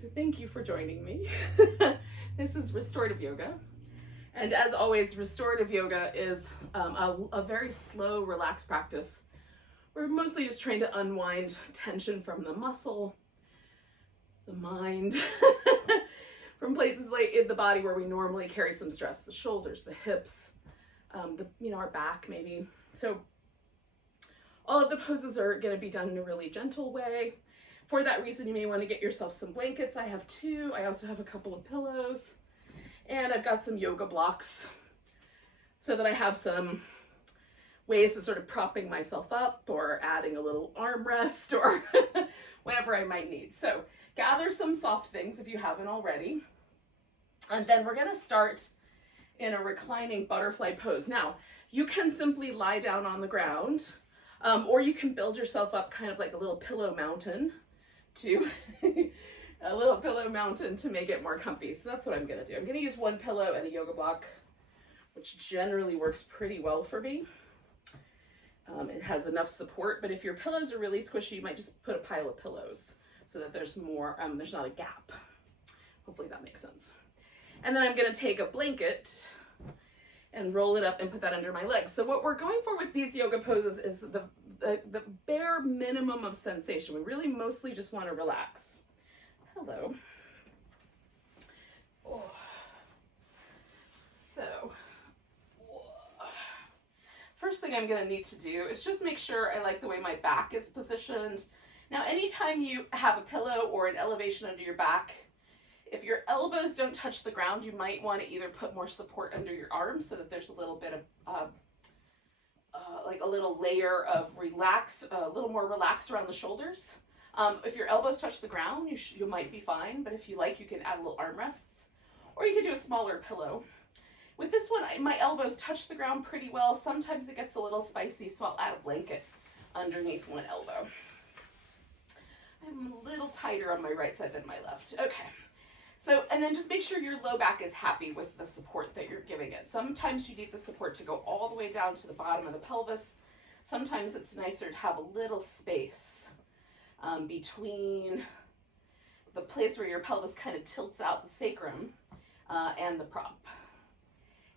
So thank you for joining me. This is Restorative Yoga. And as always, Restorative Yoga is a very slow, relaxed practice. We're mostly just trying to unwind tension from the muscle, the mind, from places like in the body where we normally carry some stress, the shoulders, the hips, our back maybe. So all of the poses are going to be done in a really gentle way. For that reason, you may want to get yourself some blankets. I have two. I also have a couple of pillows. And I've got some yoga blocks so that I have some ways of sort of propping myself up or adding a little armrest or whatever I might need. So gather some soft things if you haven't already. And then we're going to start in a reclining butterfly pose. Now, you can simply lie down on the ground, or you can build yourself up kind of like a little pillow mountain to make it more comfy. So that's what I'm going to do. I'm going to use one pillow and a yoga block, which generally works pretty well for me. It has enough support, but if your pillows are really squishy, you might just put a pile of pillows so that there's more, there's not a gap. Hopefully that makes sense. And then I'm going to take a blanket and roll it up and put that under my legs. So what we're going for with these yoga poses is the bare minimum of sensation. We really mostly just want to relax. Hello. Oh. So, first thing I'm going to need to do is just make sure I like the way my back is positioned. Now, anytime you have a pillow or an elevation under your back, if your elbows don't touch the ground, you might want to either put more support under your arms so that there's a little bit of like a little layer of a little more relaxed around the shoulders. If your elbows touch the ground, you might be fine, but if you like, you can add little armrests, or you could do a smaller pillow. With this one, my elbows touch the ground pretty well. Sometimes it gets a little spicy, so I'll add a blanket underneath one elbow. I'm a little tighter on my right side than my left. Okay. So, and then just make sure your low back is happy with the support that you're giving it. Sometimes you need the support to go all the way down to the bottom of the pelvis. Sometimes it's nicer to have a little space between the place where your pelvis kind of tilts out, the sacrum, and the prop.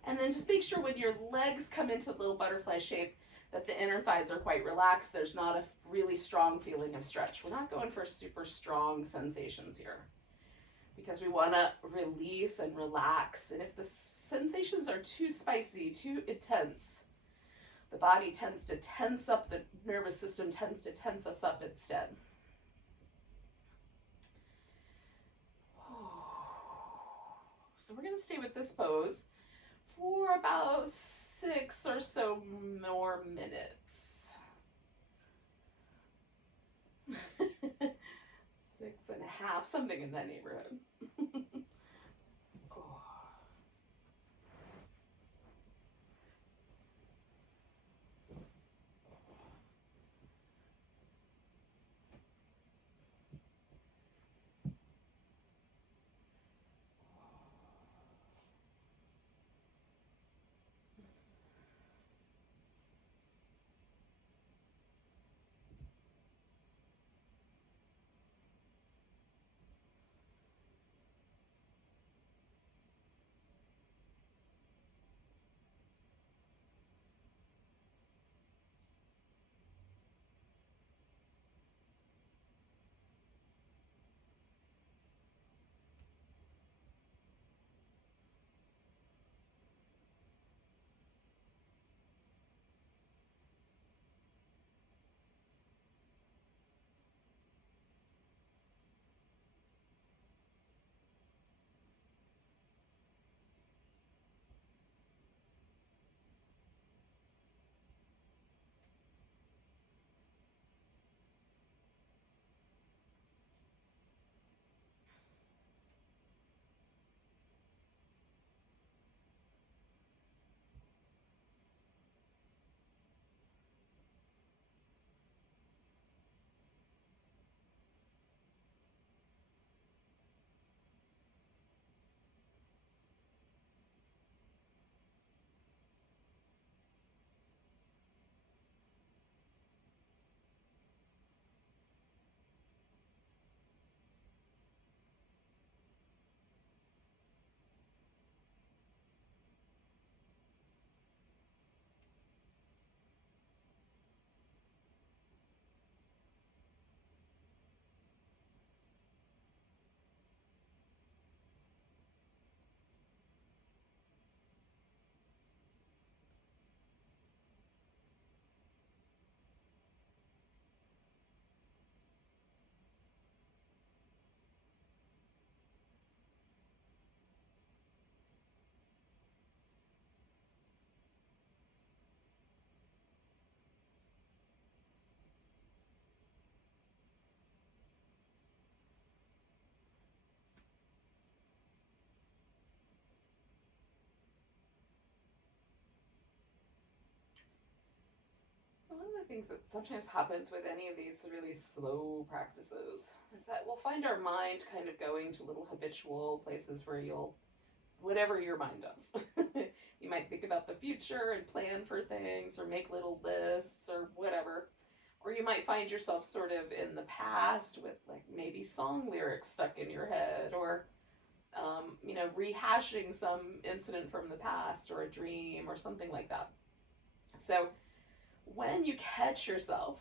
And then just make sure when your legs come into the little butterfly shape that the inner thighs are quite relaxed. There's not a really strong feeling of stretch. We're not going for super strong sensations here, because we want to release and relax. And if the sensations are too spicy, too intense, the body tends to tense up, the nervous system tends to tense us up instead. So we're going to stay with this pose for about 6 or so more minutes. 6.5, something in that neighborhood. the things that sometimes happens with any of these really slow practices is that we'll find our mind kind of going to little habitual places where whatever your mind does. You might think about the future and plan for things or make little lists or whatever. Or you might find yourself sort of in the past with like maybe song lyrics stuck in your head, or rehashing some incident from the past or a dream or something like that. So when you catch yourself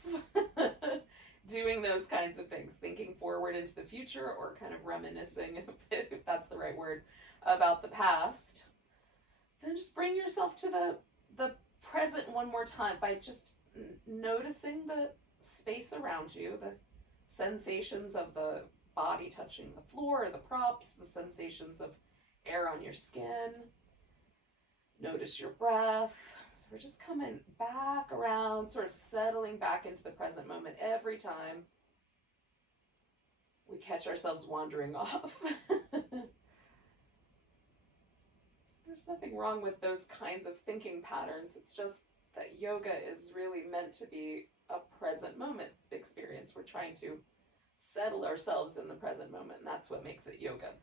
doing those kinds of things, thinking forward into the future or kind of reminiscing, if that's the right word, about the past, then just bring yourself to the present one more time by just noticing the space around you, the sensations of the body touching the floor or the props, the sensations of air on your skin. Notice your breath. So we're just coming back around, sort of settling back into the present moment every time we catch ourselves wandering off. There's nothing wrong with those kinds of thinking patterns. It's just that yoga is really meant to be a present moment experience. We're trying to settle ourselves in the present moment, and that's what makes it yoga.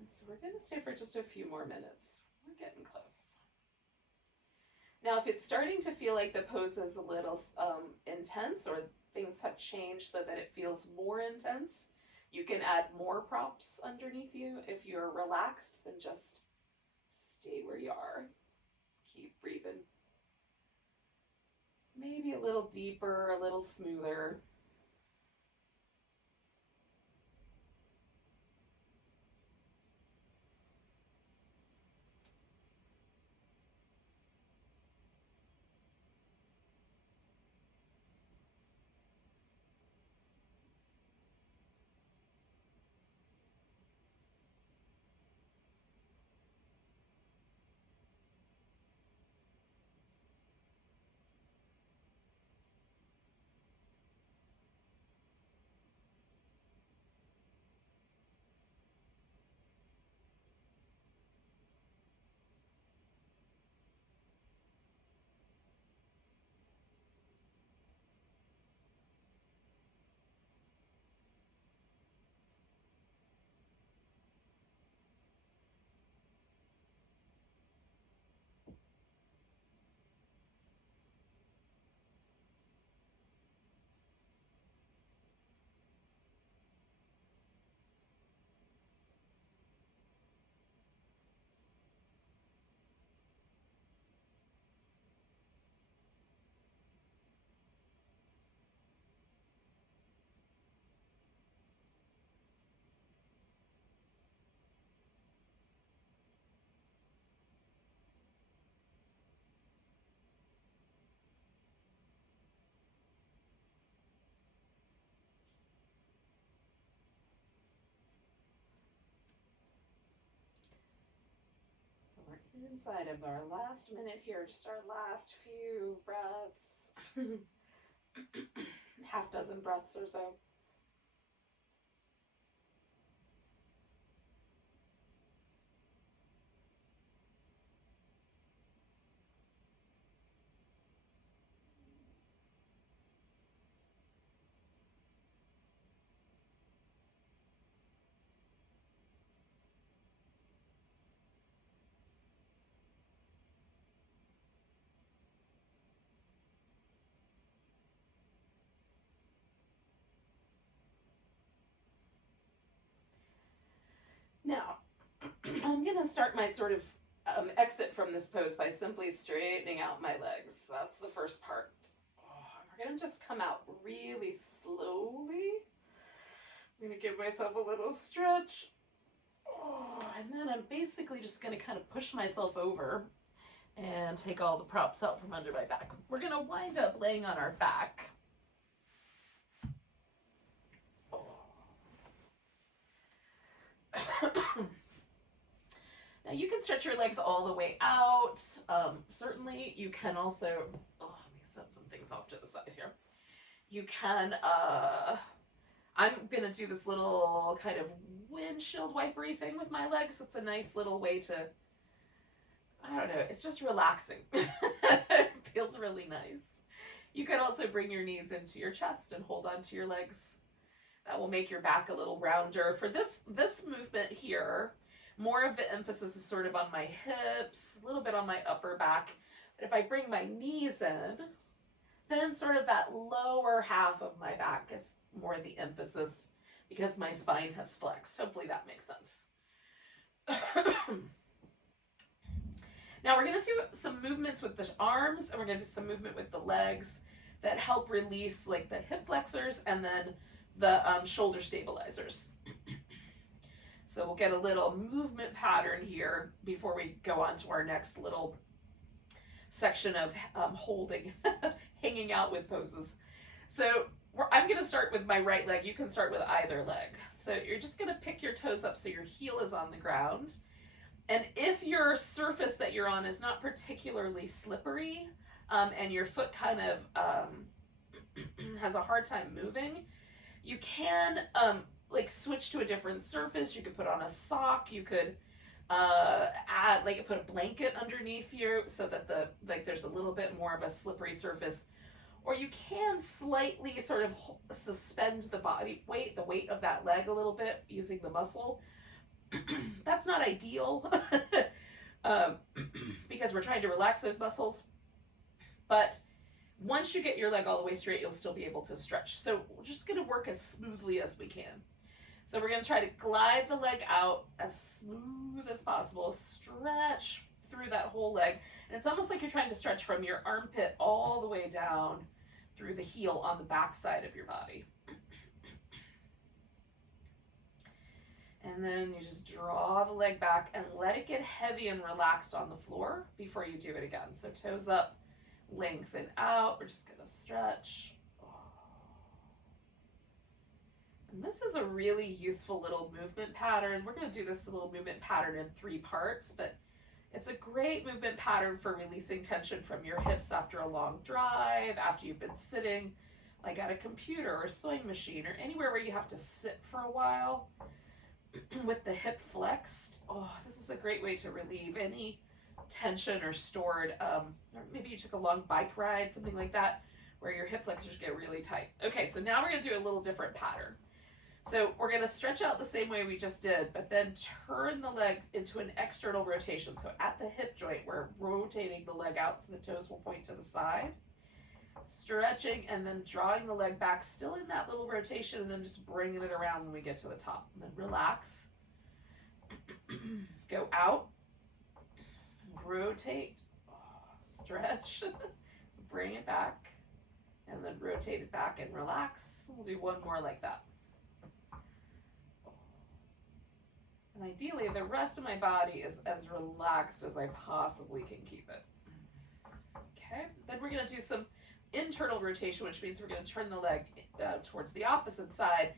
And so we're going to stay for just a few more minutes. We're getting close. Now, if it's starting to feel like the pose is a little intense, or things have changed so that it feels more intense, you can add more props underneath you. If you're relaxed, then just stay where you are. Keep breathing. Maybe a little deeper, a little smoother. So we're inside of our last minute here, just our last few breaths. Half dozen breaths or so. Now, I'm going to start my sort of exit from this pose by simply straightening out my legs. That's the first part. We're going to just come out really slowly. I'm going to give myself a little stretch. And then I'm basically just going to kind of push myself over and take all the props out from under my back. We're going to wind up laying on our back. Now you can stretch your legs all the way out. Certainly you can also, let me set some things off to the side here. You can, I'm gonna do this little kind of windshield wipery thing with my legs. It's a nice little way to I don't know, it's just relaxing. It feels really nice. You could also bring your knees into your chest and hold on to your legs. That will make your back a little rounder. For this movement here, more of the emphasis is sort of on my hips, a little bit on my upper back. But if I bring my knees in, then sort of that lower half of my back is more the emphasis because my spine has flexed. Hopefully that makes sense. Now we're going to do some movements with the arms, and we're going to do some movement with the legs that help release like the hip flexors and then the shoulder stabilizers. So we'll get a little movement pattern here before we go on to our next little section of holding, hanging out with poses. So I'm going to start with my right leg. You can start with either leg. So you're just going to pick your toes up so your heel is on the ground. And if your surface that you're on is not particularly slippery and your foot kind of has a hard time moving, you can like switch to a different surface. You could put on a sock. You could add, like, put a blanket underneath you so that there's a little bit more of a slippery surface. Or you can slightly sort of suspend the body weight, the weight of that leg a little bit using the muscle. That's not ideal because we're trying to relax those muscles. But once you get your leg all the way straight, you'll still be able to stretch. So we're just going to work as smoothly as we can. So we're going to try to glide the leg out as smooth as possible. Stretch through that whole leg. And it's almost like you're trying to stretch from your armpit all the way down through the heel on the back side of your body. And then you just draw the leg back and let it get heavy and relaxed on the floor before you do it again. So toes up, lengthen out. We're just going to stretch. And this is a really useful little movement pattern. We're going to do this little movement pattern in 3 parts, but it's a great movement pattern for releasing tension from your hips after a long drive, after you've been sitting like at a computer or a sewing machine or anywhere where you have to sit for a while with the hip flexed. Oh, this is a great way to relieve any tension or stored, or maybe you took a long bike ride, something like that, where your hip flexors get really tight. Okay, so now we're going to do a little different pattern. So we're going to stretch out the same way we just did, but then turn the leg into an external rotation. So at the hip joint, we're rotating the leg out so the toes will point to the side. Stretching and then drawing the leg back, still in that little rotation, and then just bringing it around when we get to the top. And then relax. Go out. Rotate. Stretch. Bring it back. And then rotate it back and relax. We'll do one more like that. And ideally, the rest of my body is as relaxed as I possibly can keep it. Okay, then we're going to do some internal rotation, which means we're going to turn the leg towards the opposite side.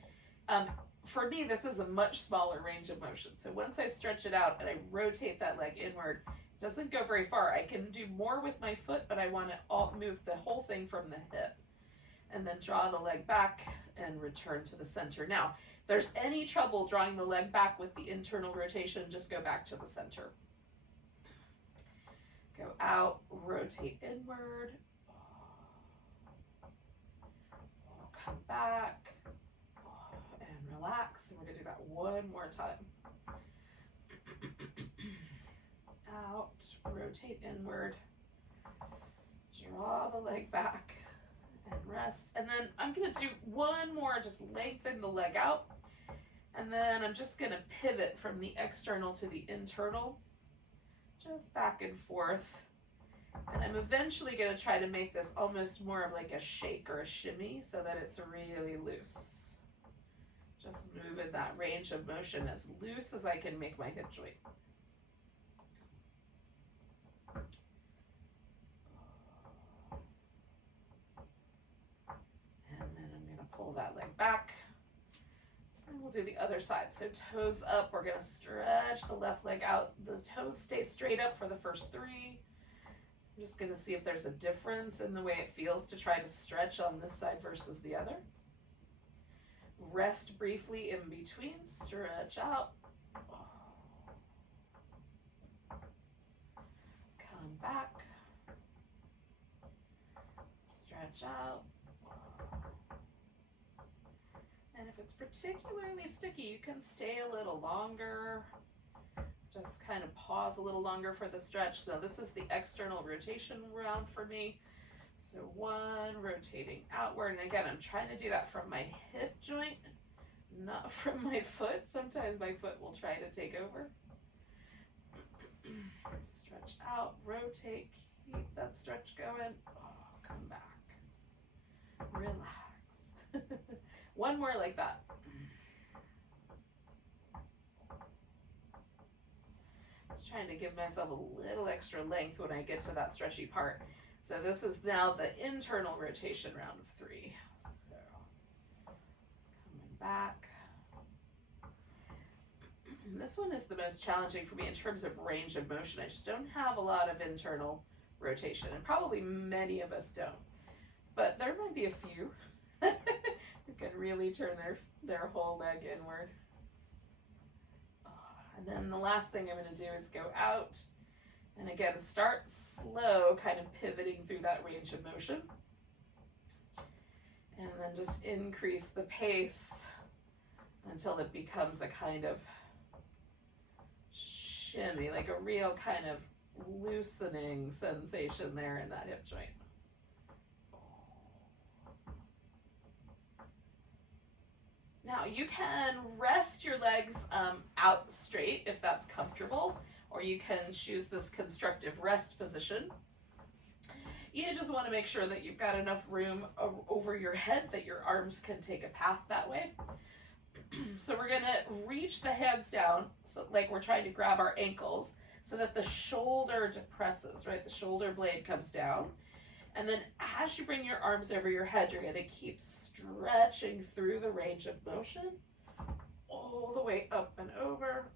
For me, this is a much smaller range of motion. So once I stretch it out and I rotate that leg inward, it doesn't go very far. I can do more with my foot, but I want to move the whole thing from the hip. And then draw the leg back and return to the center. Now, if there's any trouble drawing the leg back with the internal rotation, just go back to the center. Go out, rotate inward. Come back and relax. And we're going to do that one more time. Out, rotate inward. Draw the leg back. And rest. And then I'm going to do one more, just lengthen the leg out. And then I'm just going to pivot from the external to the internal, just back and forth. And I'm eventually going to try to make this almost more of like a shake or a shimmy so that it's really loose. Just move in that range of motion as loose as I can make my hip joint. Pull that leg back, and we'll do the other side. So toes up, we're going to stretch the left leg out. The toes stay straight up for the first 3. I'm just going to see if there's a difference in the way it feels to try to stretch on this side versus the other. Rest briefly in between, stretch out. back. Stretch out. And if it's particularly sticky, you can stay a little longer. Just kind of pause a little longer for the stretch. So this is the external rotation round for me. So one, rotating outward. And again, I'm trying to do that from my hip joint, not from my foot. Sometimes my foot will try to take over. Stretch out, rotate, keep that stretch going. Oh, come back. Relax. One more like that. Just trying to give myself a little extra length when I get to that stretchy part. So this is now the internal rotation round of 3. So coming back. This one is the most challenging for me in terms of range of motion. I just don't have a lot of internal rotation, and probably many of us don't. But there might be a few who can really turn their whole leg inward. And then the last thing I'm going to do is go out. And again, start slow, kind of pivoting through that range of motion. And then just increase the pace until it becomes a kind of shimmy, like a real kind of loosening sensation there in that hip joint. Now you can rest your legs out straight if that's comfortable, or you can choose this constructive rest position. You just want to make sure that you've got enough room over your head that your arms can take a path that way. So we're going to reach the hands down, so like we're trying to grab our ankles, so that the shoulder depresses, right? The shoulder blade comes down. And then as you bring your arms over your head, you're going to keep stretching through the range of motion, all the way up and over,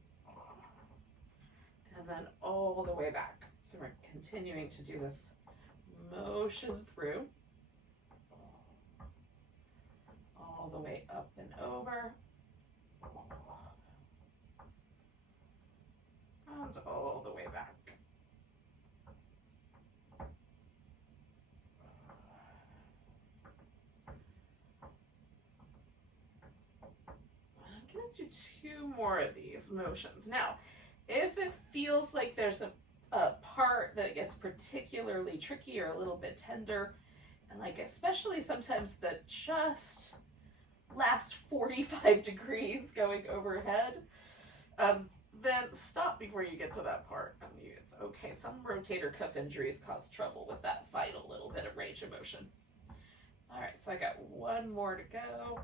and then all the way back. So we're continuing to do this motion through, all the way up and over, and all the way back. I'm going to do 2 more of these motions. Now, if it feels like there's a part that gets particularly tricky or a little bit tender, and like especially sometimes the just last 45 degrees going overhead, then stop before you get to that part. I mean, it's okay. Some rotator cuff injuries cause trouble with that final little bit of range of motion. All right, so I got 1 more to go.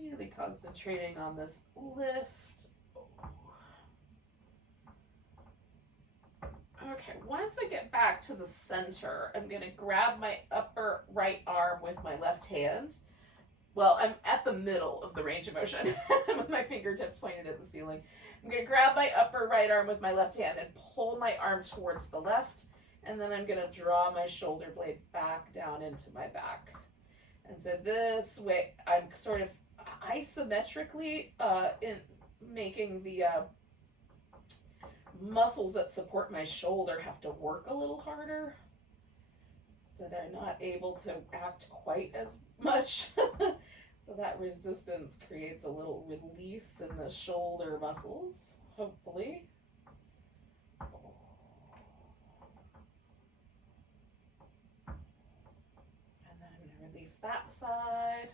Really concentrating on this lift. Okay, once I get back to the center, I'm going to grab my upper right arm with my left hand. Well, I'm at the middle of the range of motion with my fingertips pointed at the ceiling. I'm going to grab my upper right arm with my left hand and pull my arm towards the left, and then I'm going to draw my shoulder blade back down into my back. And so this way, I'm sort of isometrically in making the muscles that support my shoulder have to work a little harder, so they're not able to act quite as much. So that resistance creates a little release in the shoulder muscles, hopefully. And then I'm going to release that side.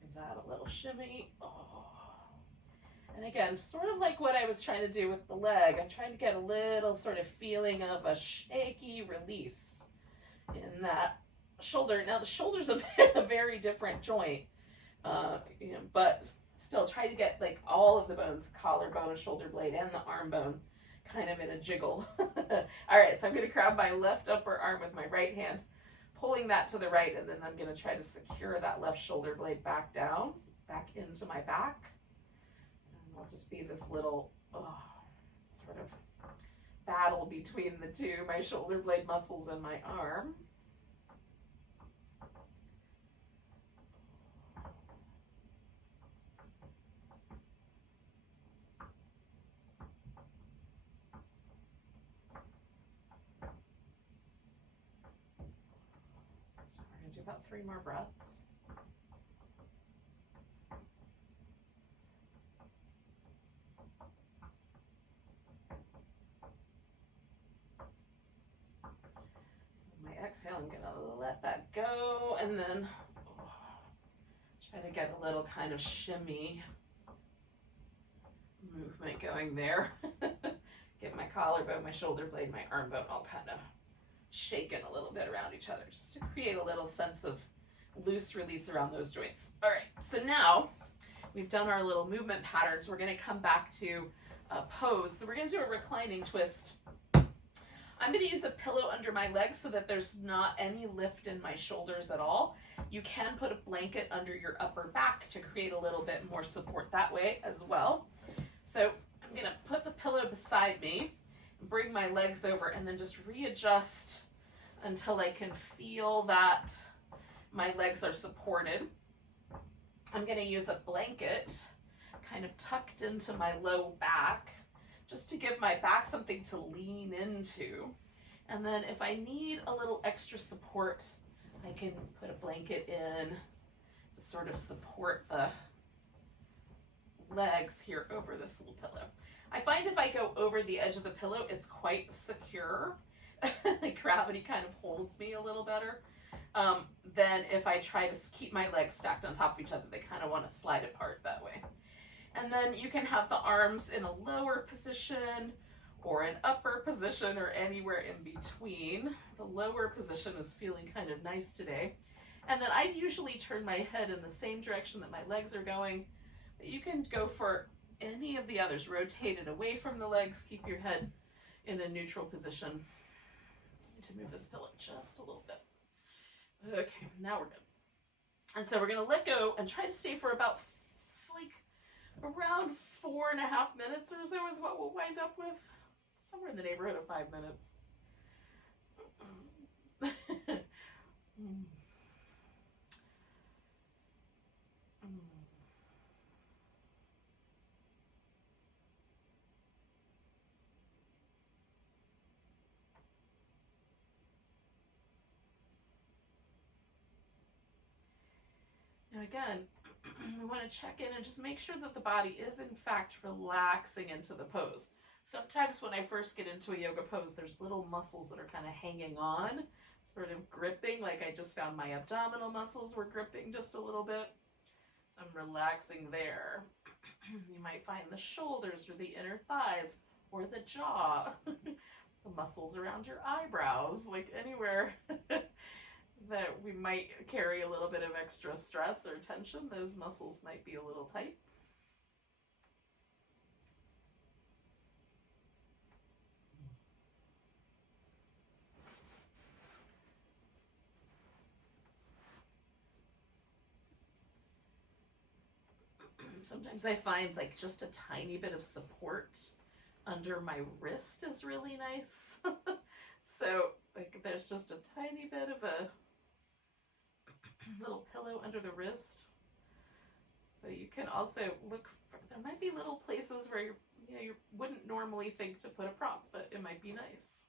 Give that a little shimmy. And again, sort of like what I was trying to do with the leg, I'm trying to get a little sort of feeling of a shaky release in that shoulder. Now the shoulder's a very different joint, but still try to get like all of the bones, collarbone, shoulder blade, and the arm bone kind of in a jiggle. All right, so I'm going to grab my left upper arm with my right hand, pulling that to the right, and then I'm going to try to secure that left shoulder blade back down, back into my back. And it'll just be this little sort of battle between the two, my shoulder blade muscles and my arm. about 3 more breaths. So my exhale, I'm gonna let that go, and then try to get a little kind of shimmy movement going there. Get my collarbone, my shoulder blade, my arm bone all kind of shaken a little bit around each other, just to create a little sense of loose release around those joints. All right, so now we've done our little movement patterns. We're gonna come back to a pose. So we're gonna do a reclining twist. I'm gonna use a pillow under my legs so that there's not any lift in my shoulders at all. You can put a blanket under your upper back to create a little bit more support that way as well. So I'm gonna put the pillow beside me, bring my legs over, and then just readjust until I can feel that my legs are supported. I'm gonna use a blanket kind of tucked into my low back, just to give my back something to lean into. And then if I need a little extra support, I can put a blanket in to sort of support the legs here over this little pillow. I find if I go over the edge of the pillow, it's quite secure. Gravity kind of holds me a little better than if I try to keep my legs stacked on top of each other. They kind of want to slide apart that way. And then you can have the arms in a lower position or an upper position or anywhere in between. The lower position is feeling kind of nice today. And then I usually turn my head in the same direction that my legs are going. But you can go for any of the others. Rotate it away from the legs. Keep your head in a neutral position. I need to move this pillow just a little bit. Okay, now we're good. And so we're going to let go and try to stay for about around 4.5 minutes or so is what we'll wind up with. Somewhere in the neighborhood of 5 minutes. Now again, we want to check in and just make sure that the body is in fact relaxing into the pose. Sometimes when I first get into a yoga pose, there's little muscles that are kind of hanging on, sort of gripping, like I just found my abdominal muscles were gripping just a little bit. So I'm relaxing there. You might find the shoulders or the inner thighs or the jaw, the muscles around your eyebrows, like anywhere that we might carry a little bit of extra stress or tension, those muscles might be a little tight. Sometimes I find like just a tiny bit of support under my wrist is really nice. So like there's just a tiny bit of a little pillow under the wrist. So you can also look for, there might be little places where you wouldn't normally think to put a prop, but it might be nice.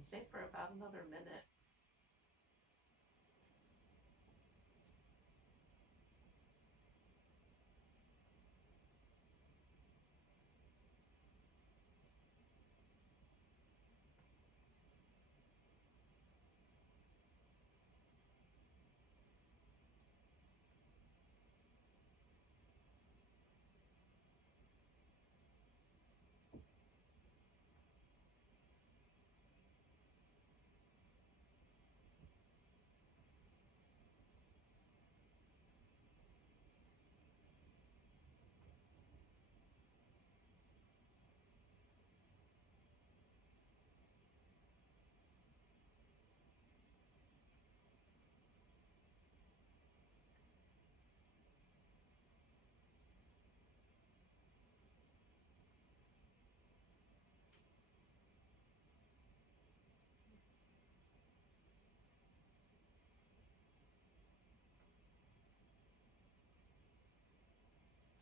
can stay for about another minute.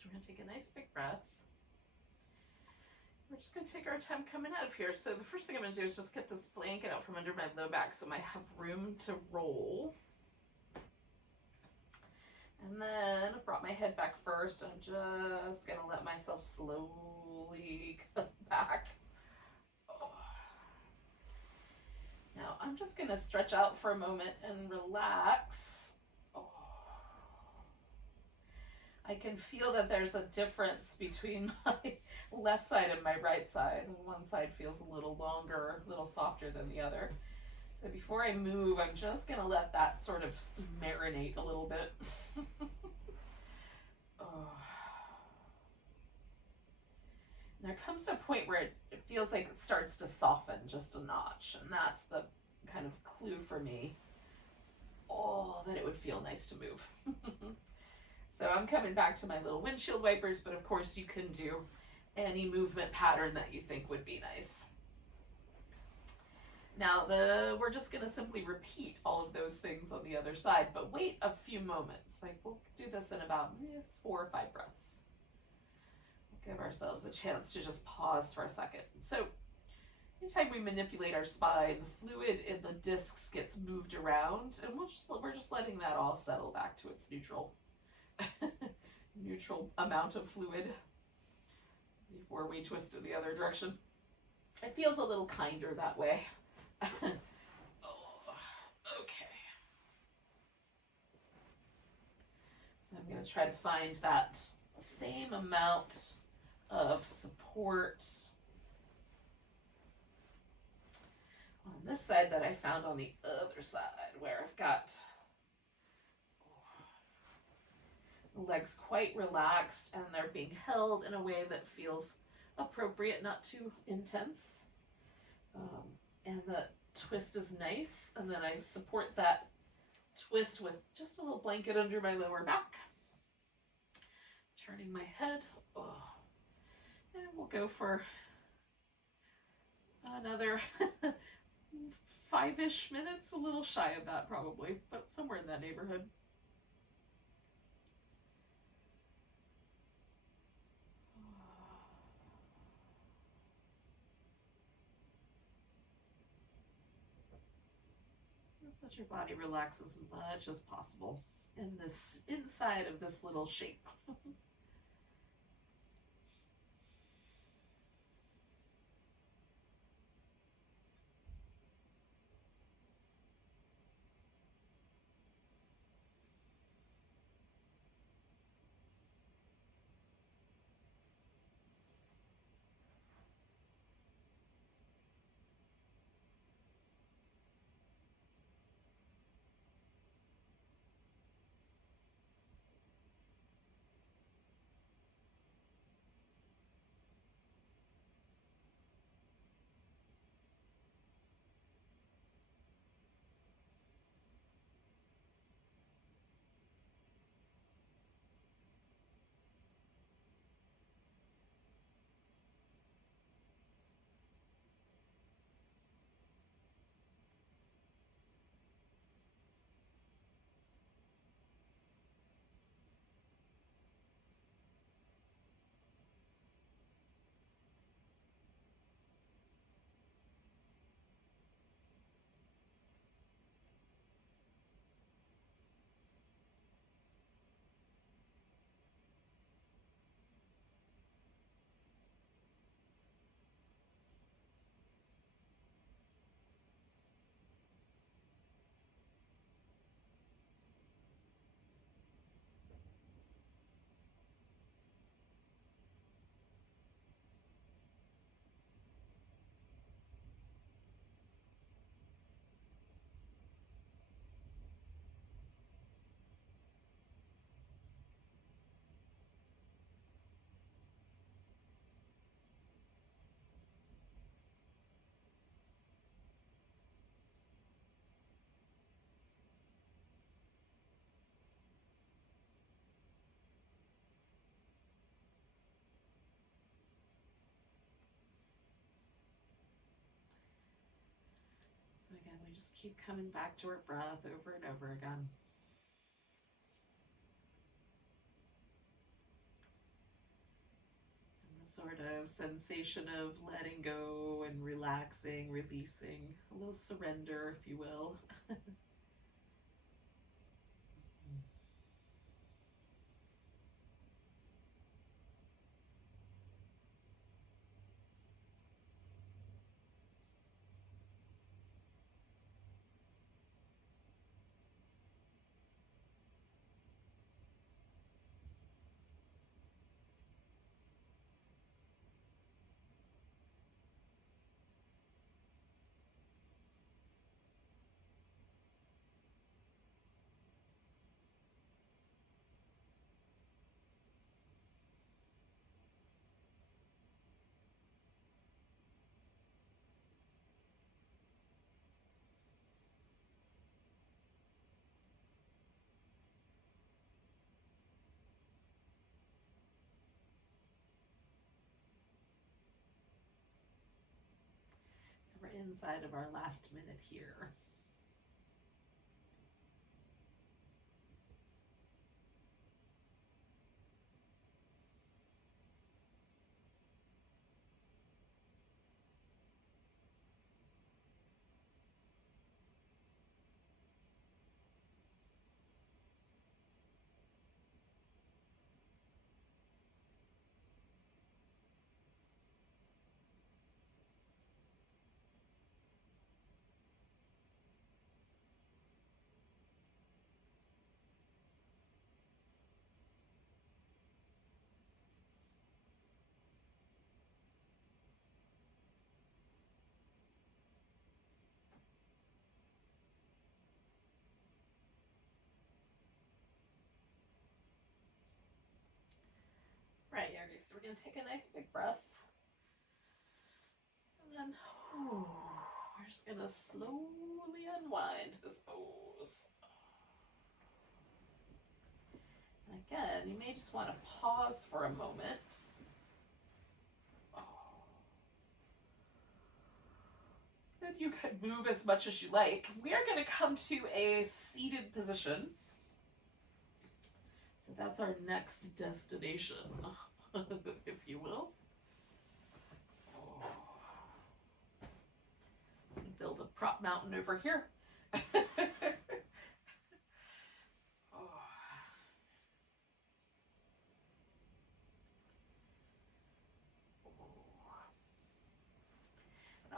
So we're going to take a nice big breath. We're just going to take our time coming out of here. So the first thing I'm going to do is just get this blanket out from under my low back so I have room to roll. And then I brought my head back first. I'm just going to let myself slowly come back. Oh. Now I'm just going to stretch out for a moment and relax. Oh. I can feel that there's a difference between my left side and my right side. One side feels a little longer, a little softer than the other. So before I move, I'm just going to let that sort of marinate a little bit. Oh. There comes a point where it feels like it starts to soften just a notch, and that's the kind of clue for me. Oh, that it would feel nice to move. So I'm coming back to my little windshield wipers, but of course you can do any movement pattern that you think would be nice. Now we're just going to simply repeat all of those things on the other side, but wait a few moments. Like we'll do this in about 4 or 5 breaths. We'll give ourselves a chance to just pause for a second. So anytime we manipulate our spine, the fluid in the discs gets moved around, and we're just letting that all settle back to its neutral amount of fluid before we twist in the other direction. It feels a little kinder that way. Oh, okay. So I'm going to try to find that same amount of support on this side that I found on the other side, where I've got the legs quite relaxed and they're being held in a way that feels appropriate, not too intense. And the twist is nice, and then I support that twist with just a little blanket under my lower back. Turning my head. Oh. And we'll go for another 5-ish minutes, a little shy of that probably, but somewhere in that neighborhood. Just let your body relax as much as possible in this inside of this little shape. we just keep coming back to our breath over and over again. And the sort of sensation of letting go and relaxing, releasing, a little surrender, if you will. So we're inside of our last minute here. Right, yogis, so we're going to take a nice big breath. And then we're just going to slowly unwind this pose. And again, you may just want to pause for a moment. Then you can move as much as you like. We are going to come to a seated position. So that's our next destination, if you will. Build a prop mountain over here. And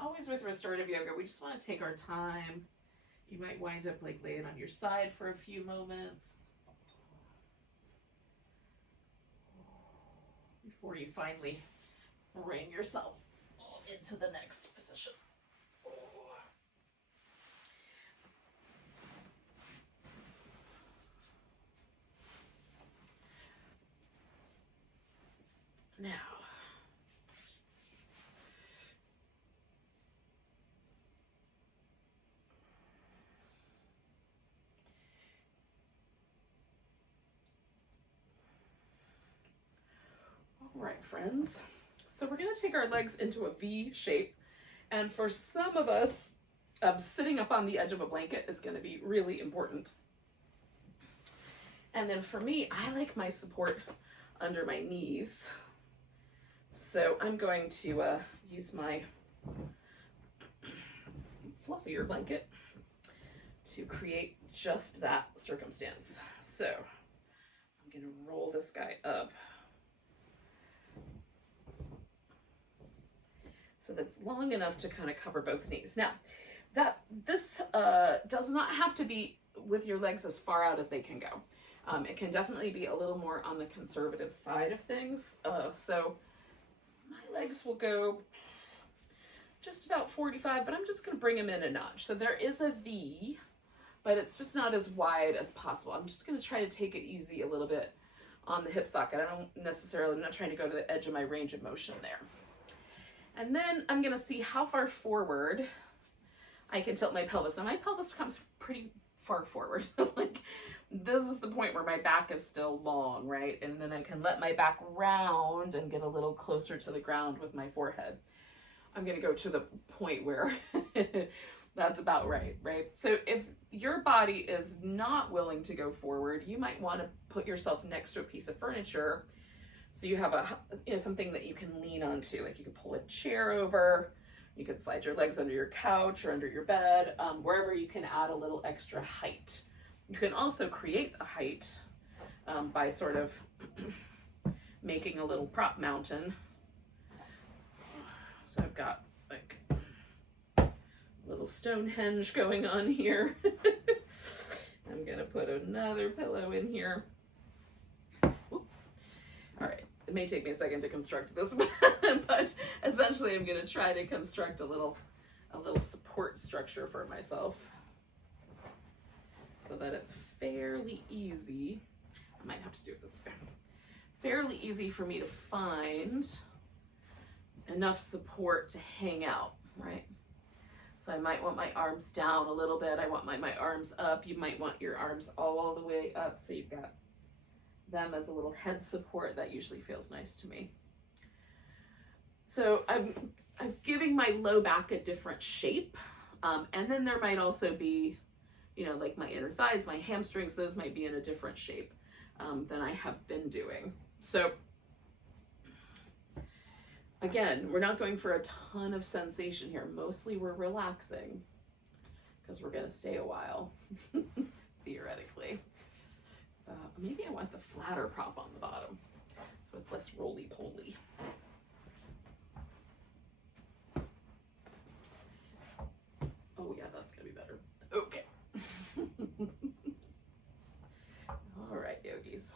always with restorative yoga, we just want to take our time. You might wind up like laying on your side for a few moments before you finally bring yourself into the next position. Now, all right, friends. So we're going to take our legs into a V shape. And for some of us, sitting up on the edge of a blanket is going to be really important. And then for me, I like my support under my knees. So I'm going to use my fluffier blanket to create just that circumstance. So I'm going to roll this guy up so that's long enough to kind of cover both knees. Now, this does not have to be with your legs as far out as they can go. It can definitely be a little more on the conservative side of things. So my legs will go just about 45, but I'm just going to bring them in a notch. So there is a V, but it's just not as wide as possible. I'm just going to try to take it easy a little bit on the hip socket. I'm not trying to go to the edge of my range of motion there. And then I'm going to see how far forward I can tilt my pelvis. Now my pelvis comes pretty far forward. Like this is the point where my back is still long, right? And then I can let my back round and get a little closer to the ground with my forehead. I'm going to go to the point where That's about right, right? So if your body is not willing to go forward, you might want to put yourself next to a piece of furniture. So you have something that you can lean onto, like you could pull a chair over, you could slide your legs under your couch or under your bed, wherever you can add a little extra height. You can also create a height by sort of making a little prop mountain. So I've got like a little Stonehenge going on here. I'm gonna put another pillow in here. All right, it may take me a second to construct this, but essentially I'm gonna try to construct a little support structure for myself so that it's fairly easy. I might have to do it this way. Fairly easy for me to find enough support to hang out, right? So I might want my arms down a little bit. I want my arms up. You might want your arms all the way up so you've got them as a little head support. That usually feels nice to me. So I'm giving my low back a different shape. And then there might also be, like my inner thighs, my hamstrings, those might be in a different shape than I have been doing. So again, we're not going for a ton of sensation here. Mostly we're relaxing because we're going to stay a while, theoretically. Maybe I want the flatter prop on the bottom so it's less roly-poly. Oh yeah, that's going to be better. Okay. All right, yogis.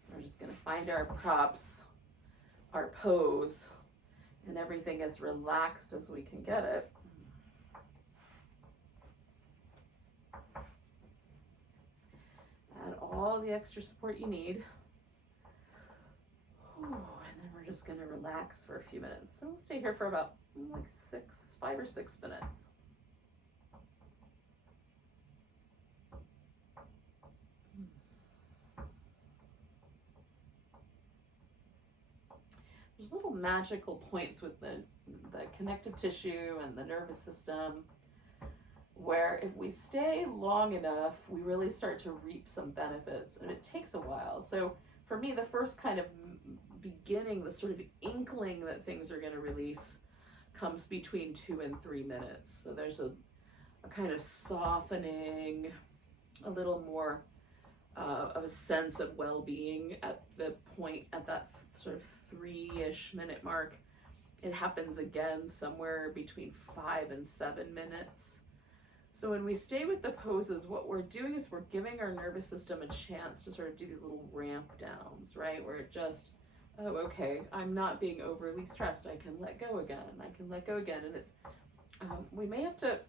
So we're just going to find our props, our pose, and everything as relaxed as we can get it. Add all the extra support you need. And then we're just going to relax for a few minutes. So we'll stay here for about 5 or 6 minutes. There's little magical points with the connective tissue and the nervous system where if we stay long enough, we really start to reap some benefits, and it takes a while. So for me, the first kind of beginning, the sort of inkling that things are going to release comes between 2 and 3 minutes. So there's a kind of softening, a little more of a sense of well-being at the point, at that sort of 3-ish minute mark. It happens again somewhere between 5 and 7 minutes. So when we stay with the poses, what we're doing is we're giving our nervous system a chance to sort of do these little ramp downs, right? Where it just, oh, okay, I'm not being overly stressed. I can let go again. I can let go again. And it's, we may have to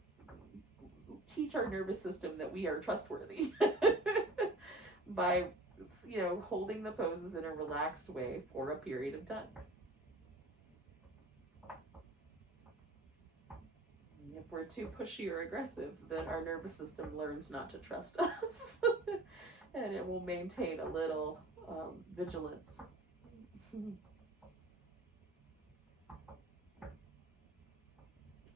teach our nervous system that we are trustworthy by, holding the poses in a relaxed way for a period of time. If we're too pushy or aggressive, then our nervous system learns not to trust us and it will maintain a little vigilance.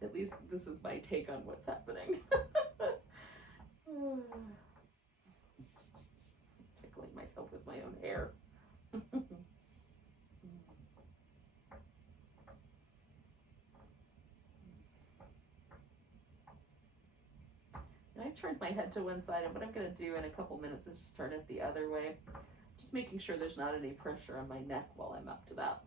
At least this is my take on what's happening. Tickling myself with my own hair. I've turned my head to one side, and what I'm going to do in a couple minutes is just turn it the other way. Just making sure there's not any pressure on my neck while I'm up to that.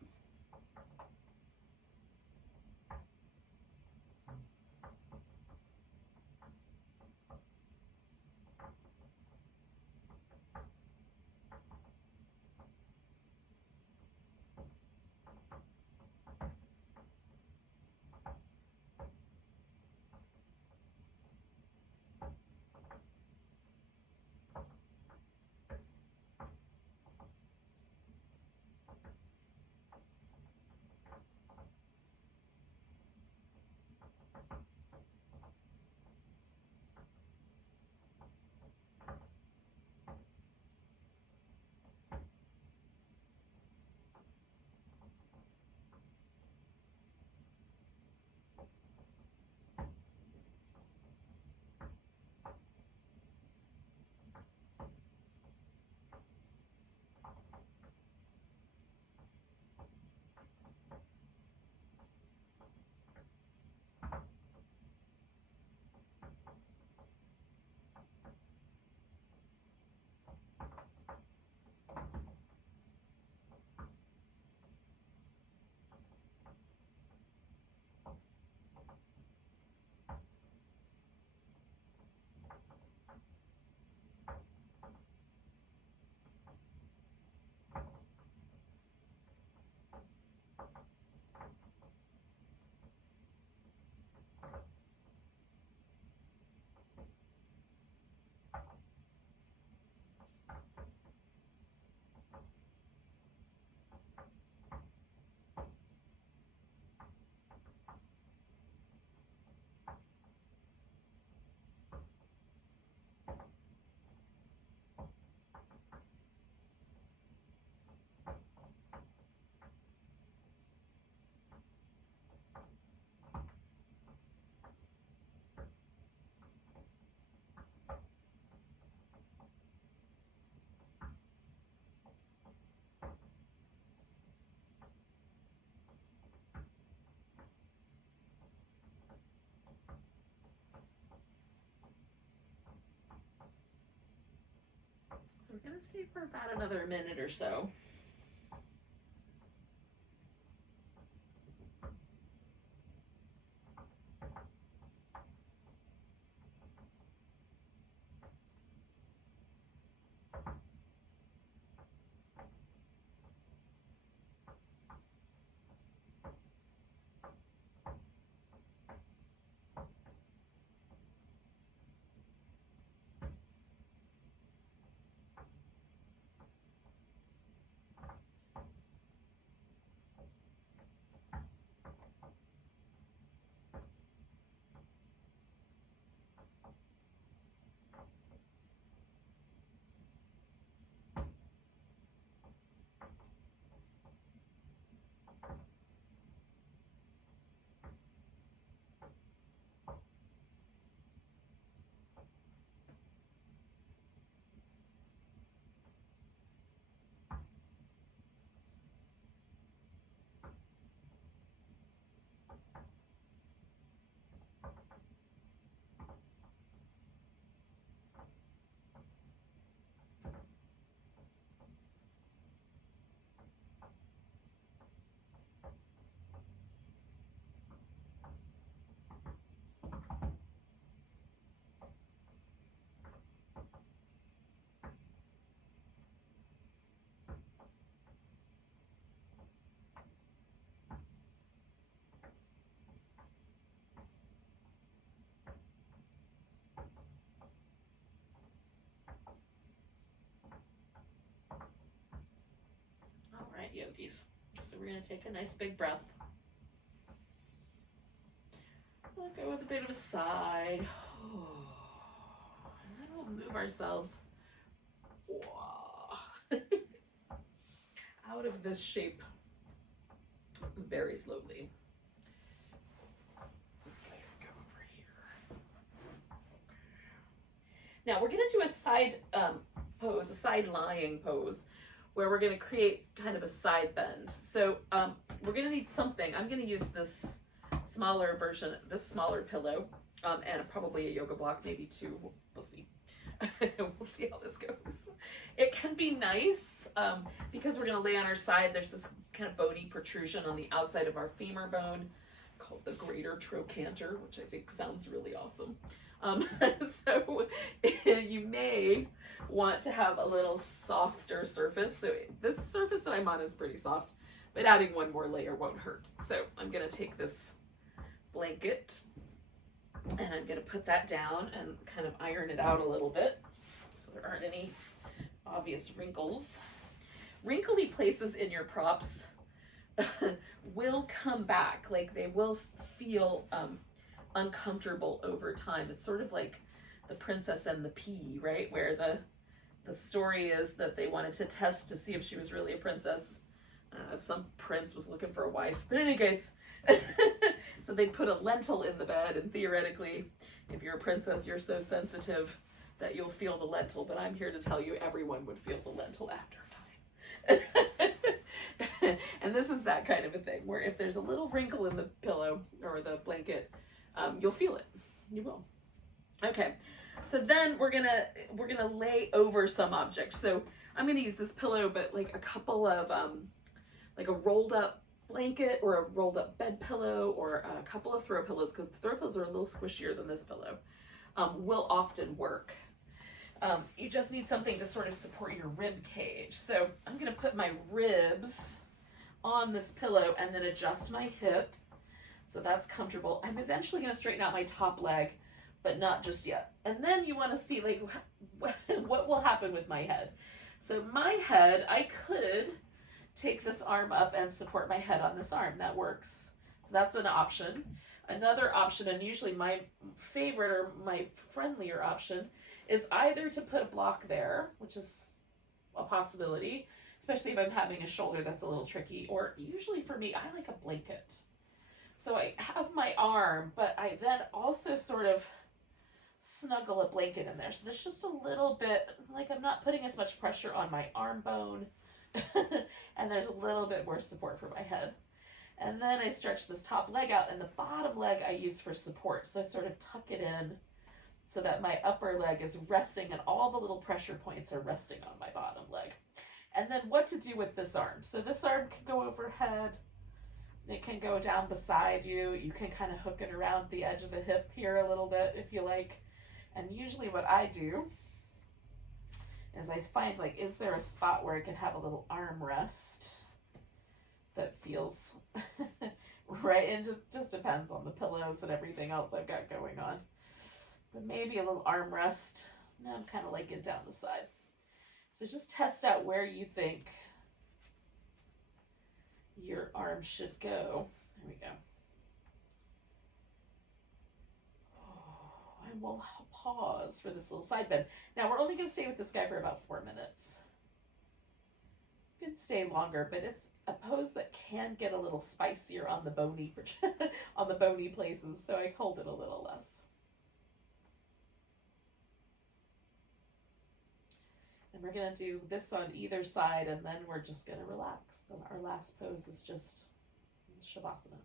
So we're gonna stay for about another minute or so. All right, yogis. So we're going to take a nice big breath. We'll go with a bit of a sigh. And then we'll move ourselves out of this shape very slowly. This guy can go over here. Now we're going to do a side pose, a side lying pose, where we're going to create kind of a side bend. So we're going to need something. I'm going to use this smaller version, this smaller pillow, and probably a yoga block, maybe two. We'll see. We'll see how this goes. It can be nice because we're going to lay on our side. There's this kind of bony protrusion on the outside of our femur bone called the greater trochanter, which I think sounds really awesome. So you may want to have a little softer surface. So this surface that I'm on is pretty soft, but adding one more layer won't hurt. So I'm going to take this blanket and I'm going to put that down and kind of iron it out a little bit so there aren't any obvious wrinkles. Wrinkly places in your props will come back, like they will feel uncomfortable over time. It's sort of like the Princess and the Pea, right? Where the story is that they wanted to test to see if she was really a princess. I don't know, some prince was looking for a wife. But in any case, so they put a lentil in the bed, and theoretically, if you're a princess, you're so sensitive that you'll feel the lentil. But I'm here to tell you everyone would feel the lentil after a time. And this is that kind of a thing, where if there's a little wrinkle in the pillow or the blanket, you'll feel it. You will. Okay. So then we're gonna lay over some object. So I'm gonna use this pillow, but like a couple of like a rolled up blanket or a rolled up bed pillow or a couple of throw pillows, because the throw pillows are a little squishier than this pillow, will often work. You just need something to sort of support your rib cage. So I'm gonna put my ribs on this pillow and then adjust my hip so that's comfortable. I'm eventually gonna straighten out my top leg, but not just yet. And then you want to see like what will happen with my head. So my head, I could take this arm up and support my head on this arm. That works. So that's an option. Another option, and usually my favorite or my friendlier option, is either to put a block there, which is a possibility, especially if I'm having a shoulder that's a little tricky, or usually for me, I like a blanket. So I have my arm, but I then also sort of snuggle a blanket in there. So there's just a little bit, it's like I'm not putting as much pressure on my arm bone, and there's a little bit more support for my head. And then I stretch this top leg out, and the bottom leg I use for support. So I sort of tuck it in so that my upper leg is resting and all the little pressure points are resting on my bottom leg. And then what to do with this arm. So this arm can go overhead. It can go down beside you. You can kind of hook it around the edge of the hip here a little bit if you like. And usually what I do is I find, like, is there a spot where I can have a little arm rest that feels right? And it just depends on the pillows and everything else I've got going on. But maybe a little arm rest. Now I'm kind of like it down the side. So just test out where you think your arm should go. There we go. And we'll pause for this little side bend. Now we're only going to stay with this guy for about 4 minutes. You can stay longer, but it's a pose that can get a little spicier on the bony on the bony places, so I hold it a little less. And we're going to do this on either side, and then we're just going to relax. Our last pose is just Shavasana.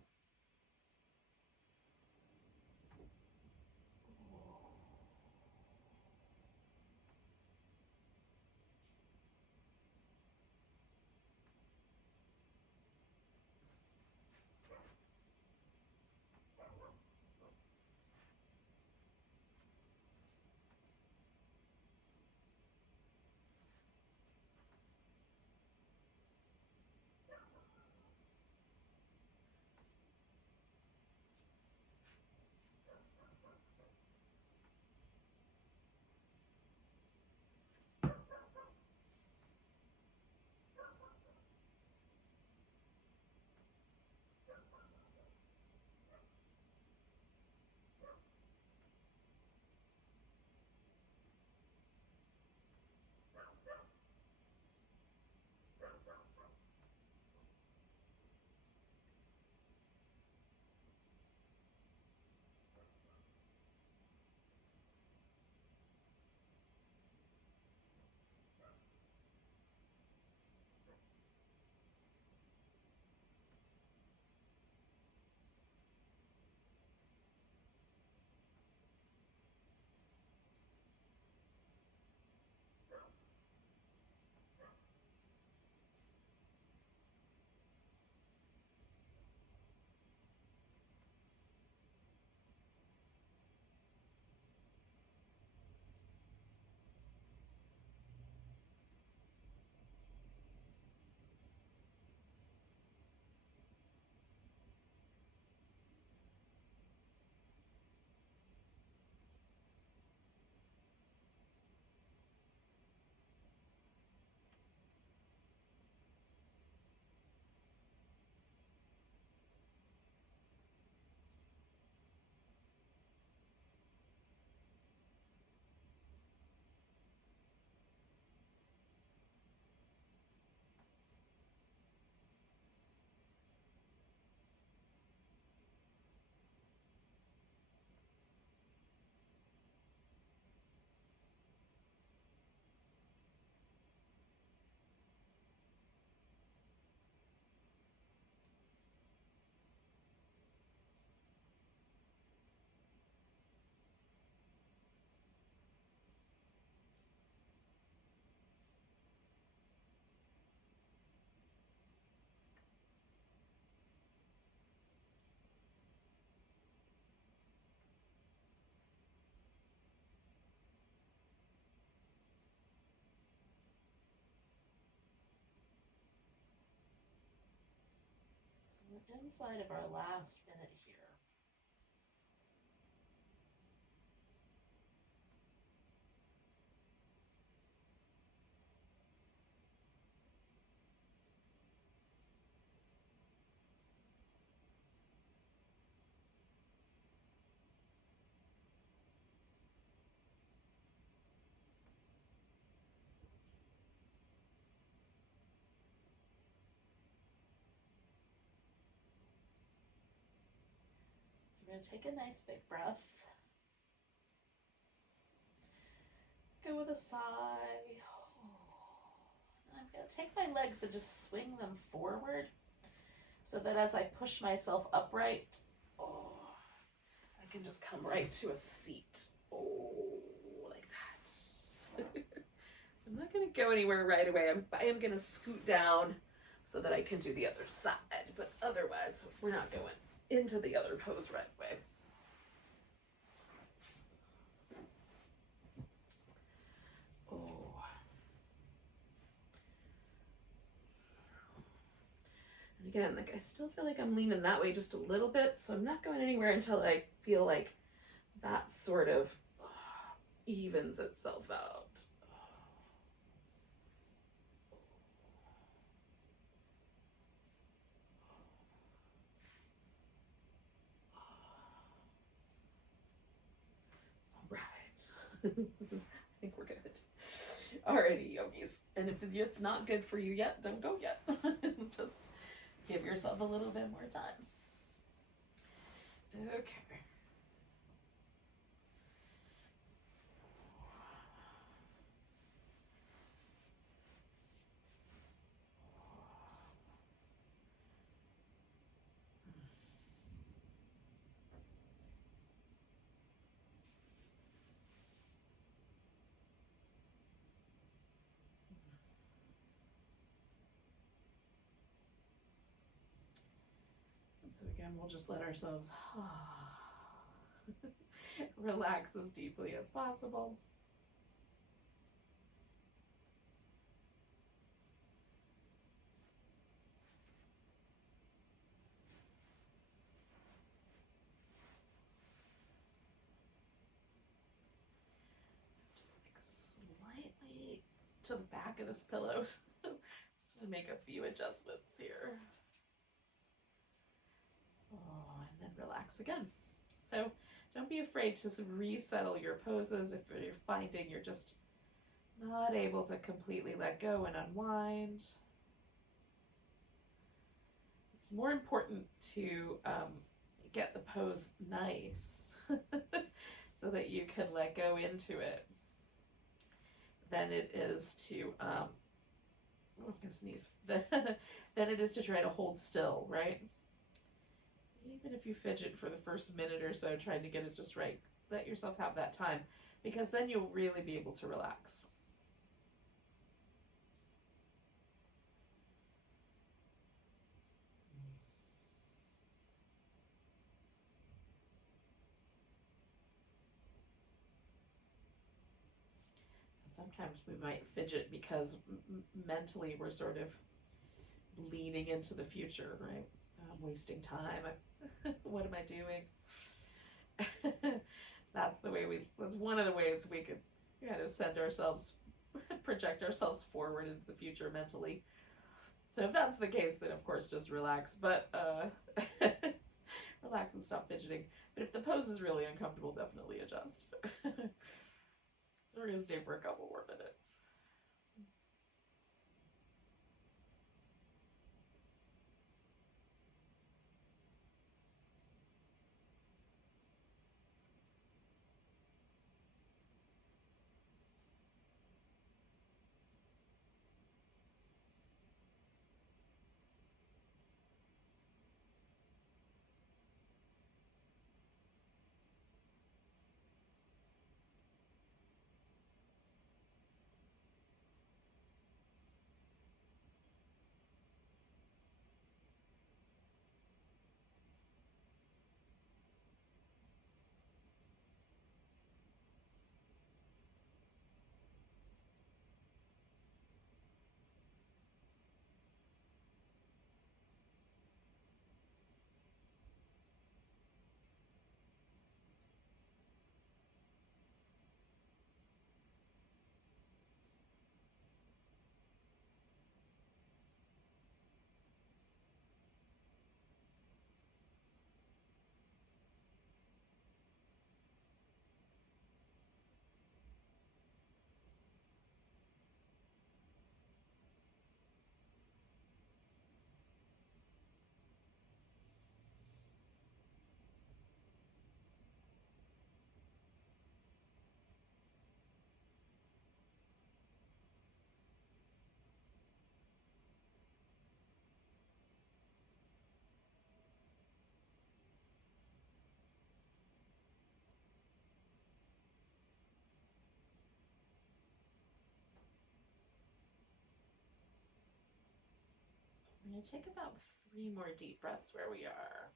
We're inside of our last minute here. We're going to take a nice big breath. Go with a sigh. I'm going to take my legs and just swing them forward so that as I push myself upright, I can just come right to a seat. Oh, like that. So I'm not going to go anywhere right away. I am going to scoot down so that I can do the other side, but otherwise we're not going into the other pose right away. Oh. And again, like I still feel like I'm leaning that way just a little bit, so I'm not going anywhere until I feel like that sort of evens itself out. I think we're good. Alrighty, yogis. And if it's not good for you yet, don't go yet. Just give yourself a little bit more time. Okay. So again, we'll just let ourselves relax as deeply as possible. Just like slightly to the back of this pillow. Just to make a few adjustments here. Oh, and then relax again. So don't be afraid to resettle your poses if you're finding you're just not able to completely let go and unwind. It's more important to get the pose nice so that you can let go into it than it is to, I'm gonna sneeze, than it is to try to hold still, right? Even if you fidget for the first minute or so trying to get it just right, let yourself have that time, because then you'll really be able to relax. Sometimes we might fidget because mentally we're sort of leaning into the future, right? I'm wasting time. What am I doing? That's one of the ways we could kind of project ourselves forward into the future mentally. So if that's the case, then of course just relax, but relax and stop fidgeting. But if the pose is really uncomfortable, definitely adjust. So we're gonna stay for a couple more minutes. going to take about 3 more deep breaths where we are.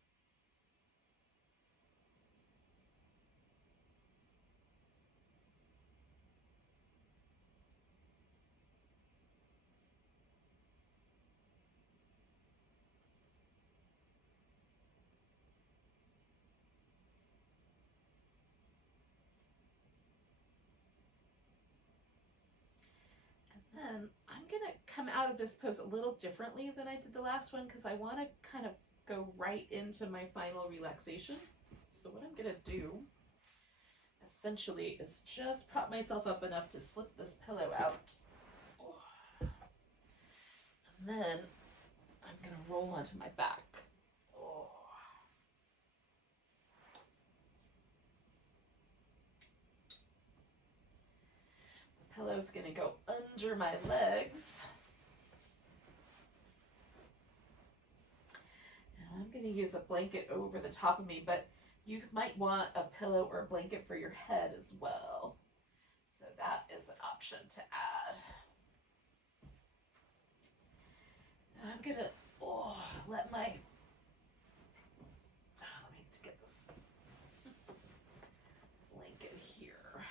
Then I'm going to come out of this pose a little differently than I did the last one because I want to kind of go right into my final relaxation. So what I'm going to do essentially is just prop myself up enough to slip this pillow out. And then I'm going to roll onto my back. Pillow's going to go under my legs. And I'm going to use a blanket over the top of me, but you might want a pillow or a blanket for your head as well. So that is an option to add. And I'm going to let me get this blanket here.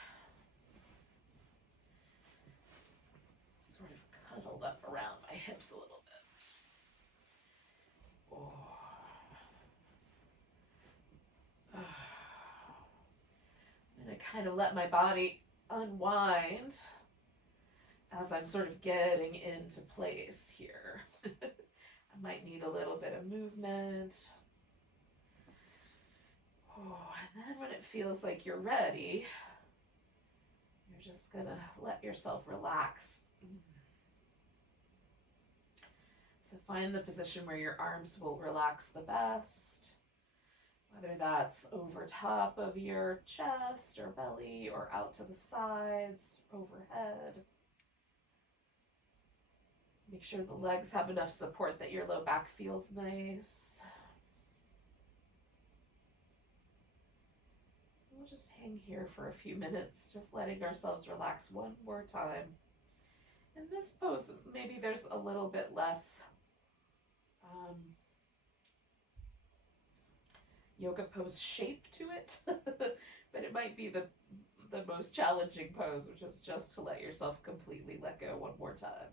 Sort of cuddled up around my hips a little bit. I'm going to kind of let my body unwind as I'm sort of getting into place here. I might need a little bit of movement. And then when it feels like you're ready, you're just going to let yourself relax. So find the position where your arms will relax the best, whether that's over top of your chest or belly or out to the sides, overhead. Make sure the legs have enough support that your low back feels nice. We'll just hang here for a few minutes, just letting ourselves relax one more time. In this pose, maybe there's a little bit less yoga pose shape to it, but it might be the most challenging pose, which is just to let yourself completely let go one more time.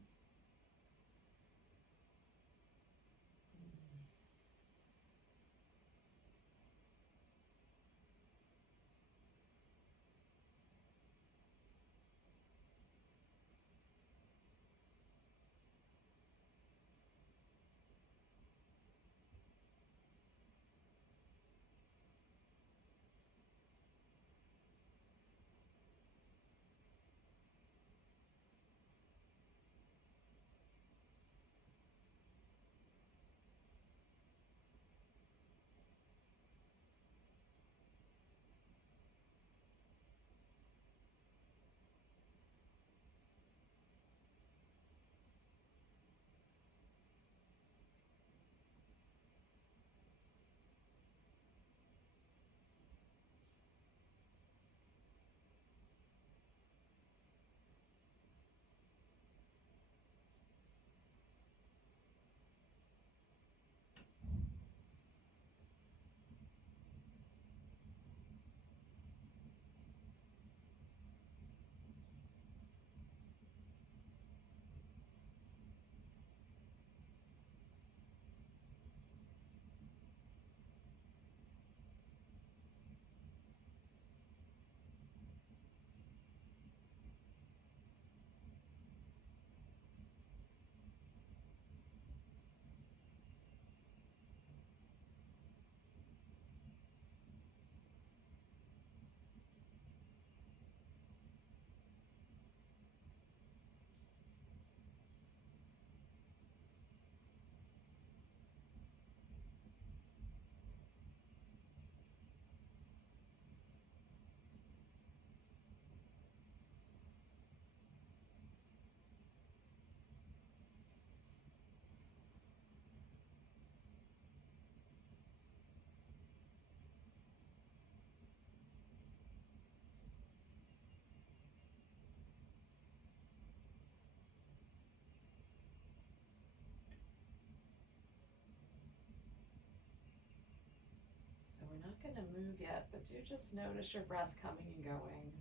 going to move yet, but do just notice your breath coming and going.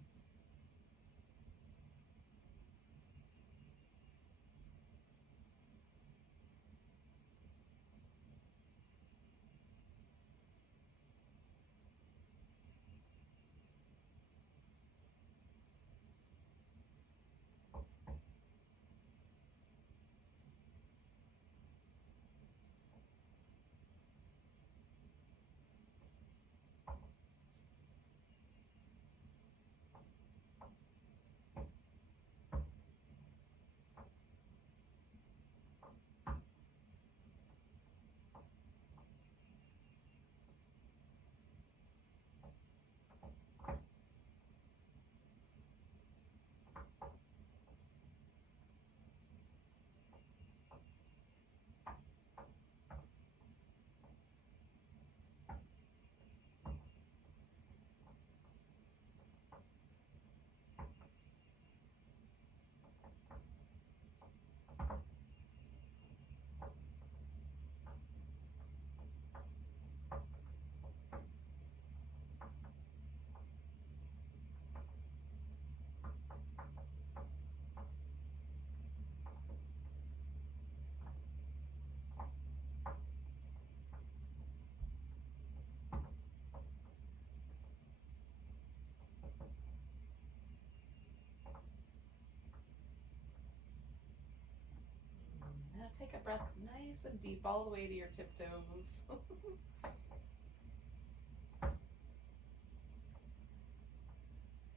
Now take a breath nice and deep all the way to your tiptoes.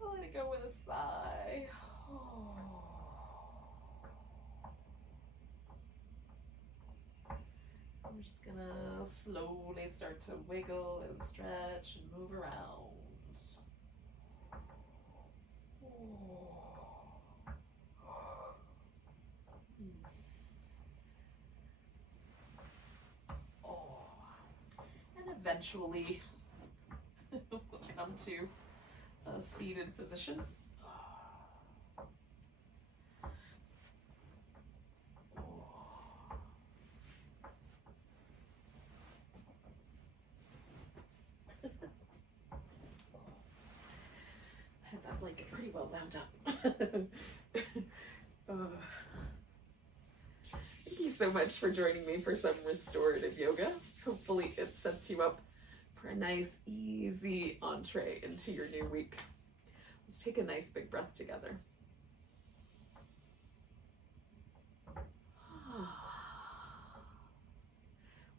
Let it go with a sigh. We're just gonna slowly start to wiggle and stretch and move around. And eventually we'll come to a seated position. I have that blanket pretty well wound up. Thank you so much for joining me for some restorative yoga. Hopefully it sets you up for a nice, easy entree into your new week. Let's take a nice big breath together.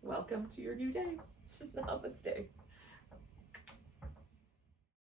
Welcome to your new day. Namaste.